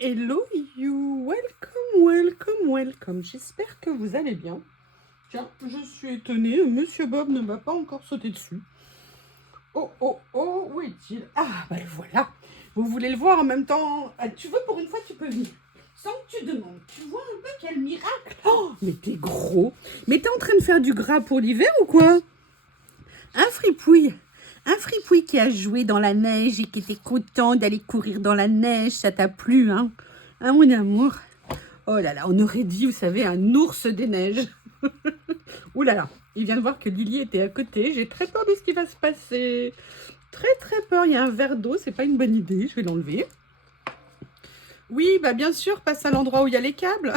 Hello you, welcome. J'espère que vous allez bien. Tiens, je suis étonnée, Monsieur Bob ne m'a pas encore sauté dessus. Oh, où est-il? Ah, bah le voilà. Vous voulez le voir en même temps? Ah, tu veux, pour une fois, tu peux venir. Sans que tu demandes. Tu vois un peu quel miracle. Oh, mais t'es gros. Mais t'es en train de faire du gras pour l'hiver ou quoi? Un fripouille. Un fripouille qui a joué dans la neige et qui était content d'aller courir dans la neige. Ça t'a plu, hein? Hein, mon amour? Oh là là, on aurait dit, vous savez, un ours des neiges. Ouh là là, il vient de voir que Lily était à côté. J'ai très peur de ce qui va se passer. Très peur. Il y a un verre d'eau, c'est pas une bonne idée. Je vais l'enlever. Oui, bah bien sûr, passe à l'endroit où il y a les câbles.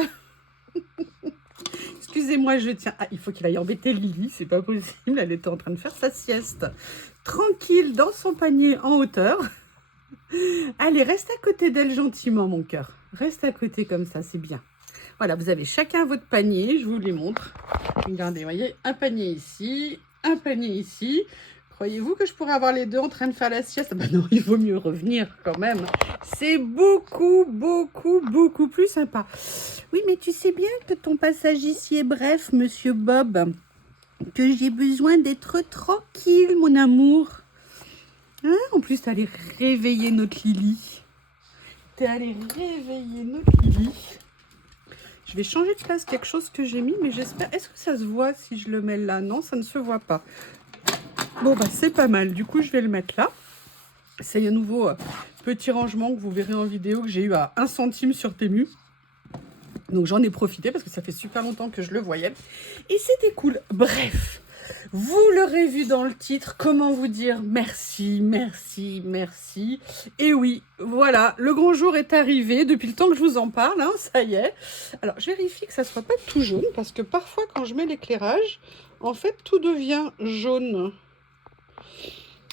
Excusez-moi, je tiens. Ah, il faut qu'il aille embêter Lily, c'est pas possible. Elle était en train de faire sa sieste. Tranquille, dans son panier en hauteur. Allez, reste à côté d'elle gentiment, mon cœur. Reste à côté comme ça, c'est bien. Voilà, vous avez chacun votre panier, je vous les montre. Regardez, vous voyez, un panier ici, un panier ici. Croyez-vous que je pourrais avoir les deux en train de faire la sieste? Ben non, il vaut mieux revenir quand même. C'est beaucoup plus sympa. Oui, mais tu sais bien que ton passage ici est bref, Monsieur Bob. Que j'ai besoin d'être tranquille, mon amour. Hein? En plus, t'es allé réveiller notre Lily. Je vais changer de place quelque chose que j'ai mis, mais j'espère... Est-ce que ça se voit si je le mets là? Non, ça ne se voit pas. Bon, bah c'est pas mal. Du coup, je vais le mettre là. C'est un nouveau petit rangement que vous verrez en vidéo que j'ai eu à 1 centime sur Temu. Donc, j'en ai profité parce que ça fait super longtemps que je le voyais. Et c'était cool. Bref, vous l'aurez vu dans le titre. Comment vous dire merci. Et oui, voilà, le grand jour est arrivé. Depuis le temps que je vous en parle, hein, ça y est. Alors, je vérifie que ça ne soit pas tout jaune parce que parfois, quand je mets l'éclairage, en fait, tout devient jaune.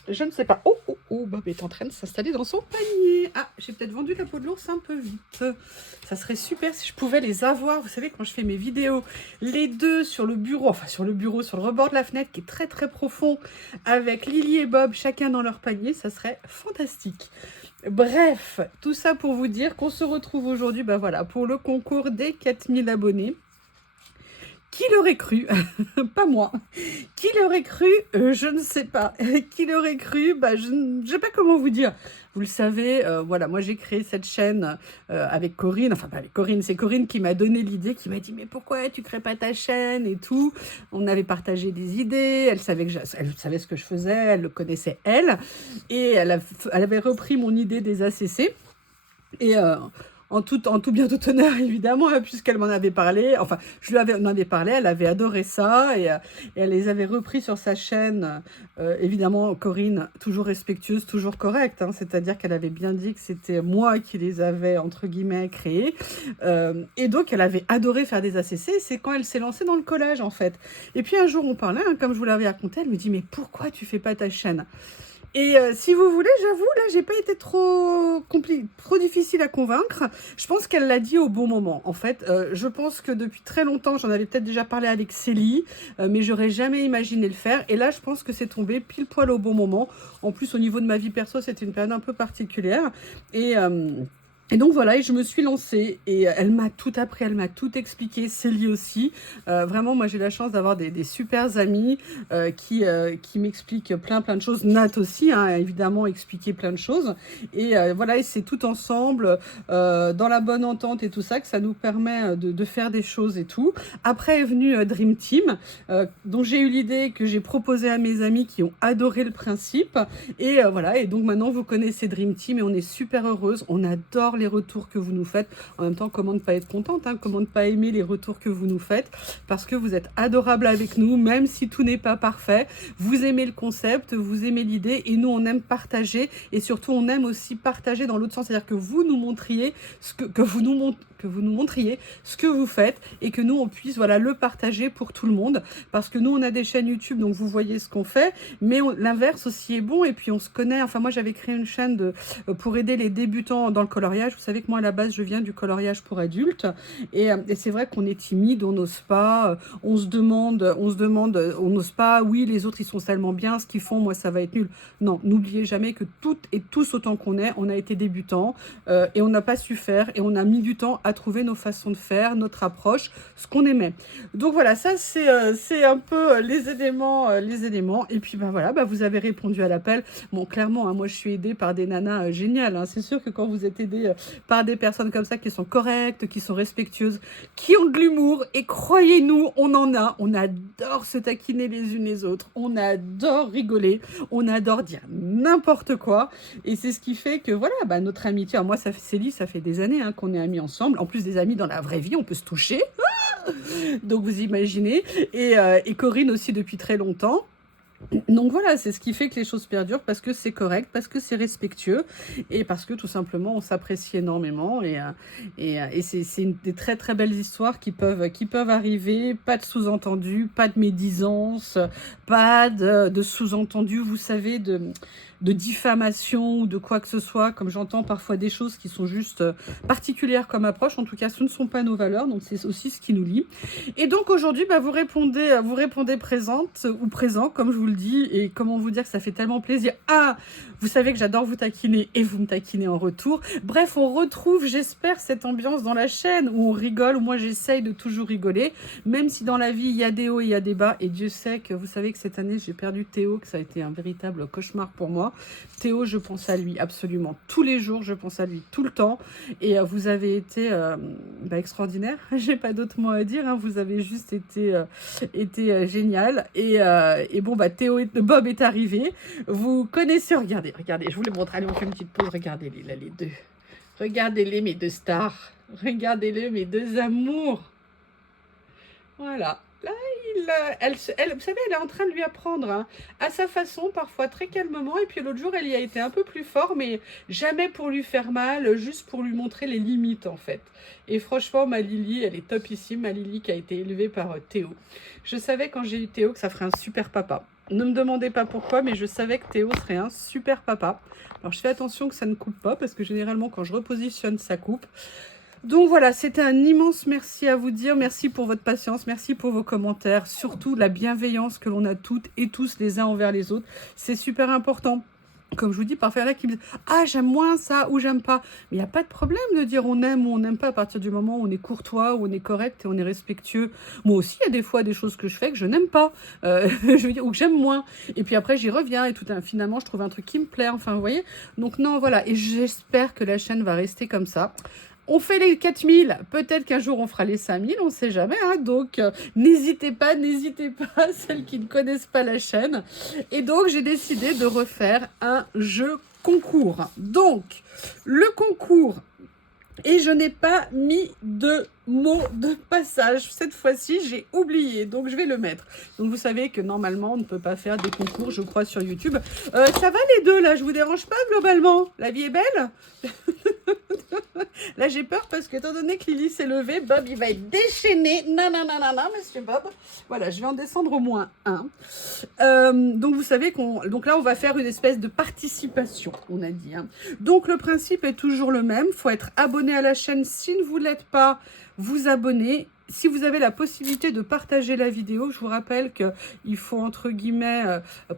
Je ne sais pas. Oh, Bob est en train de s'installer dans son panier. Ah, j'ai peut-être vendu la peau de l'ours un peu vite. Ça serait super si je pouvais les avoir. Vous savez, quand je fais mes vidéos, les deux sur le bureau, enfin sur le bureau, sur le rebord de la fenêtre qui est très profond, avec Lily et Bob, chacun dans leur panier, ça serait fantastique. Bref, tout ça pour vous dire qu'on se retrouve aujourd'hui, bah voilà, pour le concours des 4000 abonnés. Qui l'aurait cru? Pas moi. Qui l'aurait cru? Je ne sais pas. Qui l'aurait cru? Bah, je ne sais pas comment vous dire. Vous le savez, voilà, moi j'ai créé cette chaîne avec Corinne. Enfin, pas avec Corinne, c'est Corinne qui m'a donné l'idée, qui m'a dit mais pourquoi tu crées pas ta chaîne et tout. On avait partagé des idées. Elle savait elle savait ce que je faisais. Elle le connaissait elle. Et elle avait repris mon idée des ACC. Et en tout bien tout honneur, évidemment, puisqu'elle m'en avait parlé. Enfin, on avait parlé, elle avait adoré ça. Et elle les avait repris sur sa chaîne. Évidemment, Corinne, toujours respectueuse, toujours correcte. Hein, c'est-à-dire qu'elle avait bien dit que c'était moi qui les avais, entre guillemets, créés. Et donc, elle avait adoré faire des ACC. C'est quand elle s'est lancée dans le collège, en fait. Et puis, un jour, on parlait, hein, comme je vous l'avais raconté, elle me dit, mais pourquoi tu fais pas ta chaîne? Et si vous voulez, j'avoue, là, j'ai pas été trop difficile à convaincre. Je pense qu'elle l'a dit au bon moment. En fait, je pense que depuis très longtemps, j'en avais peut-être déjà parlé avec Célie, mais j'aurais jamais imaginé le faire. Et là, je pense que c'est tombé pile poil au bon moment. En plus, au niveau de ma vie perso, c'était une période un peu particulière. Et donc voilà, et je me suis lancée et elle m'a tout appris, elle m'a tout expliqué, Célie aussi. Vraiment, moi j'ai la chance d'avoir des super amis qui m'expliquent plein de choses. Nat aussi, hein, évidemment, expliquer plein de choses. Et voilà, et c'est tout ensemble, dans la bonne entente et tout ça, que ça nous permet de faire des choses et tout. Après est venu Dream Team, dont j'ai eu l'idée, que j'ai proposé à mes amis qui ont adoré le principe. Et voilà, et donc maintenant vous connaissez Dream Team et on est super heureuse, on adore les retours que vous nous faites. En même temps, comment ne pas être contente, hein, comment ne pas aimer les retours que vous nous faites, parce que vous êtes adorables avec nous, même si tout n'est pas parfait. Vous aimez le concept, vous aimez l'idée, et nous on aime partager, et surtout on aime aussi partager dans l'autre sens, c'est-à-dire que vous nous montriez que vous nous montriez ce que vous faites, et que nous on puisse, voilà, le partager pour tout le monde, parce que nous on a des chaînes YouTube, donc vous voyez ce qu'on fait, mais l'inverse aussi est bon, et puis on se connaît. Enfin, moi j'avais créé une chaîne pour aider les débutants dans le coloriage, coloriage. Vous savez que moi, à la base, je viens du coloriage pour adultes. Et c'est vrai qu'on est timide, on n'ose pas. On n'ose pas. Oui, les autres, ils sont tellement bien. Ce qu'ils font, moi, ça va être nul. Non, n'oubliez jamais que toutes et tous, autant qu'on est, on a été débutants et on n'a pas su faire. Et on a mis du temps à trouver nos façons de faire, notre approche, ce qu'on aimait. Donc voilà, ça, c'est un peu les éléments. Et puis, bah voilà, bah, vous avez répondu à l'appel. Bon, clairement, hein, moi, je suis aidée par des nanas géniales. Hein. C'est sûr que quand vous êtes aidée par des personnes comme ça qui sont correctes, qui sont respectueuses, qui ont de l'humour, et croyez-nous, on en a. On adore se taquiner les unes les autres. On adore rigoler. On adore dire n'importe quoi. Et c'est ce qui fait que, voilà, bah, notre amitié. Alors moi, Célie, ça fait des années hein, qu'on est amis ensemble. En plus des amis dans la vraie vie, on peut se toucher. Donc vous imaginez. Et Corinne aussi depuis très longtemps. Donc voilà, c'est ce qui fait que les choses perdurent, parce que c'est correct, parce que c'est respectueux, et parce que tout simplement on s'apprécie énormément, et c'est des très très belles histoires qui peuvent arriver, pas de sous-entendus, pas de médisance, pas de sous-entendus, vous savez, de diffamation ou de quoi que ce soit, comme j'entends parfois des choses qui sont juste particulières comme approche. En tout cas, ce ne sont pas nos valeurs, donc c'est aussi ce qui nous lie. Et donc aujourd'hui, bah, vous répondez présente ou présent, comme je vous le dis, et comment vous dire que ça fait tellement plaisir. Ah, vous savez que j'adore vous taquiner et vous me taquinez en retour. Bref, on retrouve, j'espère, cette ambiance dans la chaîne où on rigole, où moi j'essaye de toujours rigoler, même si dans la vie il y a des hauts et il y a des bas. Et Dieu sait que vous savez que cette année j'ai perdu Théo, que ça a été un véritable cauchemar pour moi. Théo, je pense à lui absolument tous les jours, je pense à lui tout le temps. Et vous avez été extraordinaire, j'ai pas d'autres mots à dire, hein. Vous avez juste été génial. Et bon, bah Bob est arrivé. Vous connaissez, regardez, je vous les montre. Allez, on fait une petite pause, regardez-les là, les deux. Regardez-les, mes deux stars. Regardez-les, mes deux amours. Voilà. Là, vous savez, elle est en train de lui apprendre hein, à sa façon, parfois très calmement. Et puis l'autre jour, elle y a été un peu plus fort, mais jamais pour lui faire mal, juste pour lui montrer les limites en fait. Et franchement, ma Lily, elle est topissime. Ma Lily qui a été élevée par Théo. Je savais quand j'ai eu Théo que ça ferait un super papa. Ne me demandez pas pourquoi, mais je savais que Théo serait un super papa. Alors je fais attention que ça ne coupe pas, parce que généralement quand je repositionne, ça coupe. Donc voilà, c'était un immense merci à vous dire. Merci pour votre patience, merci pour vos commentaires. Surtout la bienveillance que l'on a toutes et tous les uns envers les autres. C'est super important. Comme je vous dis, parfois il y en a qui me disent « Ah, j'aime moins ça ou j'aime pas ». Mais il n'y a pas de problème de dire on aime ou on n'aime pas à partir du moment où on est courtois, où on est correct et on est respectueux. Moi aussi, il y a des fois des choses que je fais que je n'aime pas, je veux dire, ou que j'aime moins. Et puis après, j'y reviens et finalement, je trouve un truc qui me plaît. Enfin, vous voyez. Donc non, voilà. Et j'espère que la chaîne va rester comme ça. On fait les 4000, peut-être qu'un jour on fera les 5000, on ne sait jamais. Hein, donc, n'hésitez pas, celles qui ne connaissent pas la chaîne. Et donc, j'ai décidé de refaire un jeu concours. Donc, le concours, et je n'ai pas mis de mot de passage. Cette fois-ci, j'ai oublié, donc je vais le mettre. Donc, vous savez que normalement, on ne peut pas faire des concours, je crois, sur YouTube. Ça va les deux, là, je vous dérange pas, globalement? La vie est belle. Là, j'ai peur parce que, étant donné que Lily s'est levée, Bob, il va être déchaîné. Non, monsieur Bob. Voilà, je vais en descendre au moins un. Donc, vous savez donc là, on va faire une espèce de participation, on a dit. Hein. Donc, le principe est toujours le même. Il faut être abonné à la chaîne. Si vous ne l'êtes pas, vous abonner. Si vous avez la possibilité de partager la vidéo, je vous rappelle qu'il faut entre guillemets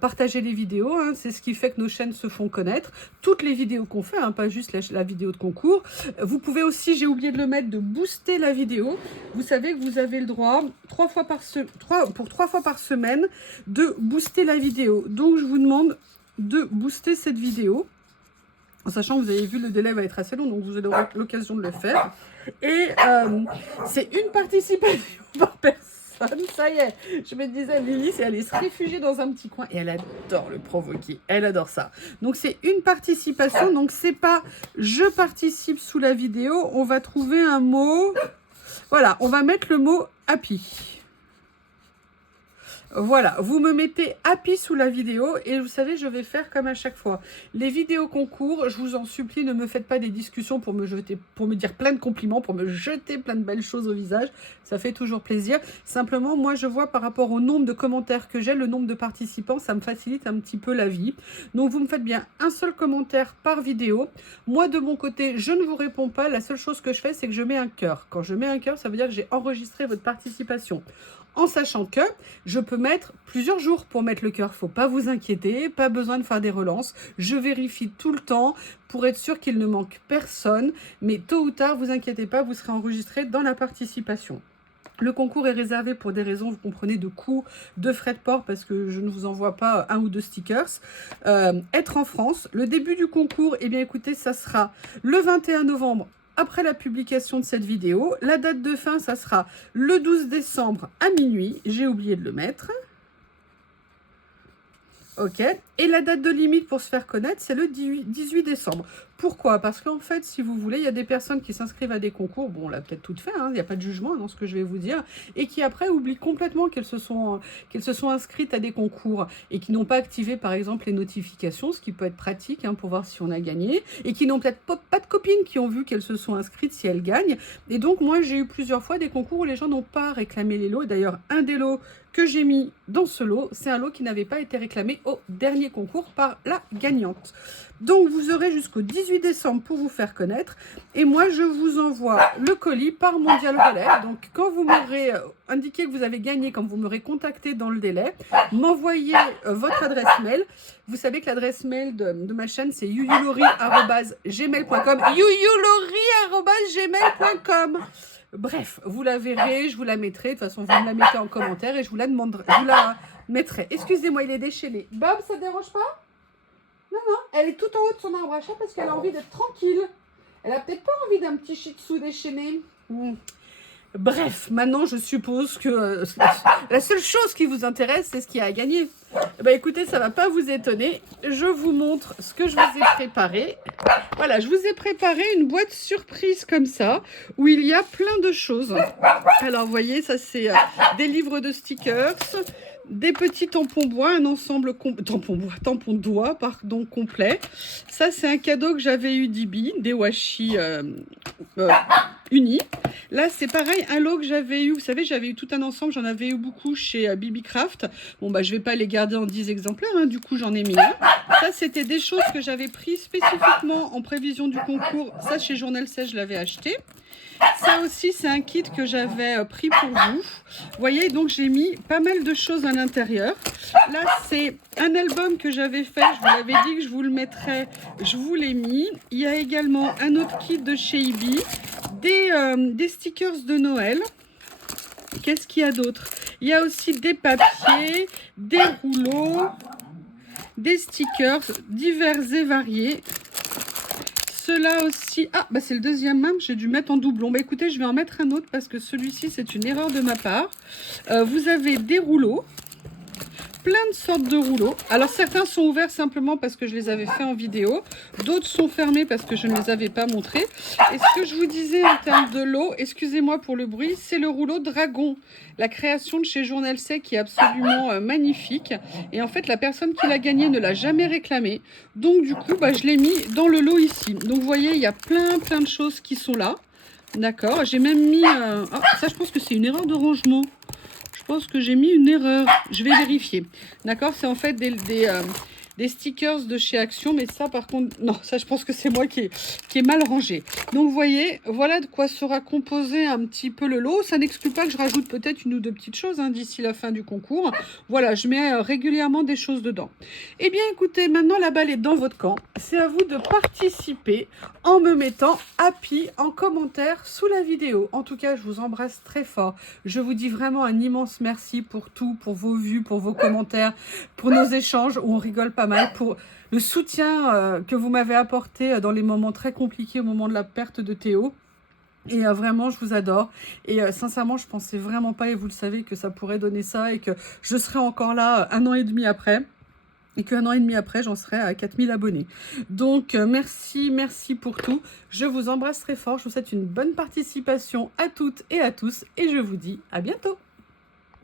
partager les vidéos. Hein, c'est ce qui fait que nos chaînes se font connaître. Toutes les vidéos qu'on fait, hein, pas juste la vidéo de concours. Vous pouvez aussi, j'ai oublié de le mettre, de booster la vidéo. Vous savez que vous avez le droit, 3 fois par semaine, de booster la vidéo. Donc, je vous demande de booster cette vidéo. En sachant que vous avez vu, le délai va être assez long, donc vous aurez l'occasion de le faire. Et c'est une participation par personne. Ça y est, je me disais, Lily, c'est aller se réfugier dans un petit coin. Et elle adore le provoquer. Elle adore ça. Donc, c'est une participation. Donc, c'est pas « je participe sous la vidéo ». On va trouver un mot. Voilà, on va mettre le mot « happy ». Voilà, vous me mettez happy sous la vidéo et vous savez, je vais faire comme à chaque fois. Les vidéos concours, je vous en supplie, ne me faites pas des discussions pour me jeter, pour me dire plein de compliments, pour me jeter plein de belles choses au visage. Ça fait toujours plaisir. Simplement, moi, je vois par rapport au nombre de commentaires que j'ai, le nombre de participants, ça me facilite un petit peu la vie. Donc, vous me faites bien un seul commentaire par vidéo. Moi, de mon côté, je ne vous réponds pas. La seule chose que je fais, c'est que je mets un cœur. Quand je mets un cœur, ça veut dire que j'ai enregistré votre participation. En sachant que je peux mettre plusieurs jours pour mettre le cœur. Faut pas vous inquiéter, pas besoin de faire des relances. Je vérifie tout le temps pour être sûr qu'il ne manque personne. Mais tôt ou tard, vous inquiétez pas, vous serez enregistré dans la participation. Le concours est réservé pour des raisons, vous comprenez, de coûts, de frais de port, parce que je ne vous envoie pas un ou deux stickers. Être en France, le début du concours, eh bien écoutez, ça sera le 21 novembre, après la publication de cette vidéo. La date de fin, ça sera le 12 décembre à minuit. J'ai oublié de le mettre. Ok. Et la date de limite pour se faire connaître, c'est le 18 décembre. Pourquoi? Parce qu'en fait, si vous voulez, il y a des personnes qui s'inscrivent à des concours, bon, on l'a peut-être toutes fait, hein, il n'y a pas de jugement dans ce que je vais vous dire, et qui après oublient complètement qu'elles se sont inscrites à des concours et qui n'ont pas activé, par exemple, les notifications, ce qui peut être pratique hein, pour voir si on a gagné, et qui n'ont peut-être pas de copines qui ont vu qu'elles se sont inscrites si elles gagnent. Et donc, moi, j'ai eu plusieurs fois des concours où les gens n'ont pas réclamé les lots. D'ailleurs, un des lots que j'ai mis dans ce lot, c'est un lot qui n'avait pas été réclamé au dernier concours par la gagnante. Donc, vous aurez jusqu'au 18 décembre pour vous faire connaître. Et moi, je vous envoie le colis par Mondial Relais. Donc, quand vous m'aurez indiqué que vous avez gagné, quand vous m'aurez contacté dans le délai, m'envoyez votre adresse mail. Vous savez que l'adresse mail de ma chaîne, c'est youyulori@gmail.com. youyulori@gmail.com. Bref, vous la verrez, je vous la mettrai. De toute façon, vous me la mettez en commentaire et je vous la demanderai. Je vous la mettrai. Excusez-moi, il est déchaîné. Bob, ça ne dérange pas? Non, non, elle est tout en haut de son arbre à chat parce qu'elle a envie d'être tranquille. Elle a peut-être pas envie d'un petit shih tzu déchaîné. Bref, maintenant je suppose que la seule chose qui vous intéresse, c'est ce qu'il y a à gagner. Bah écoutez, ça va pas vous étonner. Je vous montre ce que je vous ai préparé. Voilà, je vous ai préparé une boîte surprise comme ça, où il y a plein de choses. Alors, vous voyez, ça c'est des livres de stickers, des petits tampons bois, un ensemble tampons doigts, pardon, complet. Ça, c'est un cadeau que j'avais eu d'Ibi, des washi unis. Là, c'est pareil, un lot que j'avais eu. Vous savez, j'avais eu tout un ensemble, j'en avais eu beaucoup chez Bibi Craft. Bon, bah, je vais pas les garder en 10 exemplaires, hein, du coup, j'en ai mis un. Ça, c'était des choses que j'avais prises spécifiquement en prévision du concours. Ça, chez Journal 16, je l'avais acheté. Ça aussi, c'est un kit que j'avais pris pour vous. Vous voyez, donc j'ai mis pas mal de choses à l'intérieur. Là, c'est un album que j'avais fait. Je vous l'avais dit que je vous le mettrais. Je vous l'ai mis. Il y a également un autre kit de chez Ibi. Des stickers de Noël. Qu'est-ce qu'il y a d'autre? Il y a aussi des papiers, des rouleaux, des stickers divers et variés. Cela aussi, ah bah c'est le deuxième même, j'ai dû mettre en doublon. Bah écoutez, je vais en mettre un autre parce que celui-ci c'est une erreur de ma part. Vous avez des rouleaux, plein de sortes de rouleaux. Alors certains sont ouverts simplement parce que je les avais fait en vidéo, d'autres sont fermés parce que je ne les avais pas montrés. Et ce que je vous disais en termes de lot, excusez-moi pour le bruit, c'est le rouleau Dragon, la création de chez Journal C qui est absolument magnifique. Et en fait, la personne qui l'a gagné ne l'a jamais réclamé. Donc du coup, bah, je l'ai mis dans le lot ici. Donc vous voyez, il y a plein de choses qui sont là. D'accord, j'ai même mis... Ah, ça, je pense que c'est une erreur de rangement. Je pense que j'ai mis une erreur. Je vais vérifier. D'accord, c'est en fait des stickers de chez Action. Mais ça, par contre, non, ça, je pense que c'est moi qui est mal rangé. Donc, vous voyez, voilà de quoi sera composé un petit peu le lot. Ça n'exclut pas que je rajoute peut-être une ou deux petites choses hein, d'ici la fin du concours. Voilà, je mets régulièrement des choses dedans. Eh bien, écoutez, maintenant, la balle est dans votre camp. C'est à vous de participer en me mettant happy en commentaire sous la vidéo. En tout cas, je vous embrasse très fort. Je vous dis vraiment un immense merci pour tout, pour vos vues, pour vos commentaires, pour nos échanges où on rigole pas mal, pour le soutien que vous m'avez apporté dans les moments très compliqués au moment de la perte de Théo. Et vraiment, je vous adore. Et sincèrement, je pensais vraiment pas, et vous le savez, que ça pourrait donner ça et que je serais encore là 1 an et demi après. Et qu'un an et demi après, j'en serai à 4000 abonnés. Donc, merci pour tout. Je vous embrasse très fort. Je vous souhaite une bonne participation à toutes et à tous. Et je vous dis à bientôt.